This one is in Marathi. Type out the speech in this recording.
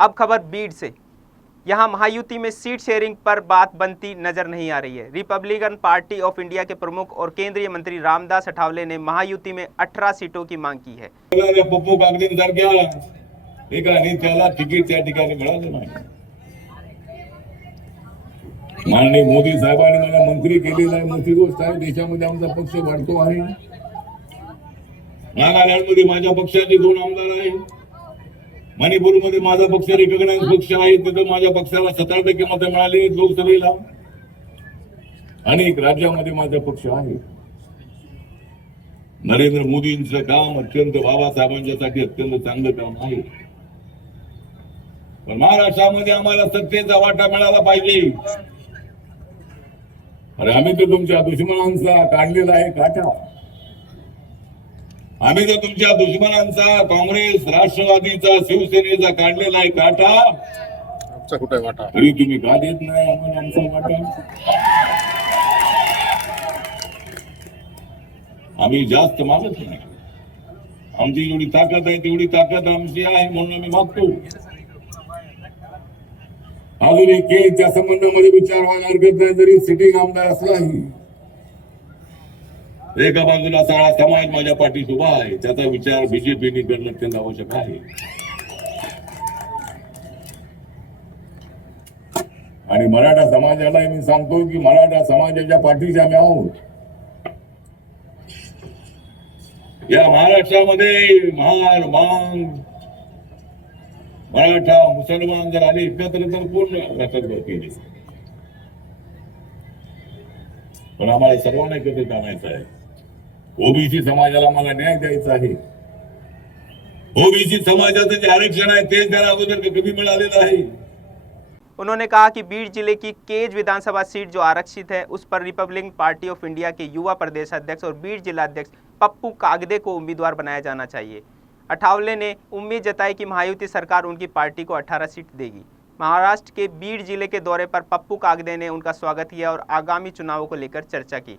अब खबर बीड से। यहां महायुति में सीट शेयरिंग पर बात बनती नजर नहीं आ रही है। रिपब्लिकन पार्टी ऑफ इंडिया के प्रमुख और केंद्रीय मंत्री रामदास अठावले ने महायुति में 18 सीटों की मांग की है। पप्पू कागदींसारख्या एकाने त्याला तिकीट त्या ठिकाणी मिळालं नाही। माननीय मोदी साहेबांनी मला मंत्री केलेला आहे, मोठी गोष्ट आहे। देशामध्ये आमचा पक्ष वाढतो आहे। नागालँडमध्ये माझ्या पक्षाचे 2 आमदार आहेत। मणिपूरमध्ये माझा पक्ष रिकॉग्नाइज पक्ष आहे, तिथे माझ्या पक्षाला 17% मतं मिळाली लोकसभेला। अनेक राज्यामध्ये माझा पक्ष आहे। नरेंद्र मोदींचं काम अत्यंत बाबासाहेबांच्यासाठी अत्यंत चांगलं काम आहे, पण महाराष्ट्रामध्ये आम्हाला सत्तेचा वाटा मिळाला पाहिजे। अरे आम्ही तर तुमच्या दुश्मनांचा काढलेला आहे काटा। आम्ही तर तुमच्या दुश्मनांचा काँग्रेस राष्ट्रवादीचा शिवसेनेचा काढलेला आहे काटा। आमचा कुठे वाटा तरी तुम्ही का देत नाही आम्हाला आमचा वाटा? आम्ही जास्त मागत नाही। आमची जेवढी ताकद आहे तेवढी ताकद आमची आहे म्हणून आम्ही मागतो। अजून एक केसच्या संबंधामध्ये विचार व्हायला हरकत नाही, जरी सिटिंग आमदार असलाही एका बाजूला सगळा समाज माझ्या पाठीशी उभा आहे, त्याचा विचार बीजेपीने करणं अत्यंत आवश्यक आहे। आणि मराठा समाजाला मी सांगतो की मराठा समाजाच्या पाठीशी आम्ही आहोत। या महाराष्ट्रामध्ये महार मांग मराठा मुसलमान जर आले एकत्र तर पूर्ण रचना केली, पण आम्हाला सर्वांना एकत्रित आणायचं आहे। ओबीसी समाजाला मला न्याय द्यायचा आहे। ओबीसी समाजाचं जे आरक्षण आहे ते त्याला अगोदर कमी मिळालेलं आहे। उन्होंने कहा कि बीड जिले की केज विधानसभा सीट जो आरक्षित है उस पर रिपब्लिकन पार्टी ऑफ इंडिया के युवा प्रदेश अध्यक्ष और बीड जिला अध्यक्ष पप्पू कागदे को उम्मीदवार बनाया जाना चाहिए। अठावले ने उम्मीद जताई कि महायुति सरकार उनकी पार्टी को 18 सीट देगी। महाराष्ट्र के बीड जिले के दौरे पर पप्पू कागदे ने उनका स्वागत किया और आगामी चुनावों को लेकर चर्चा की।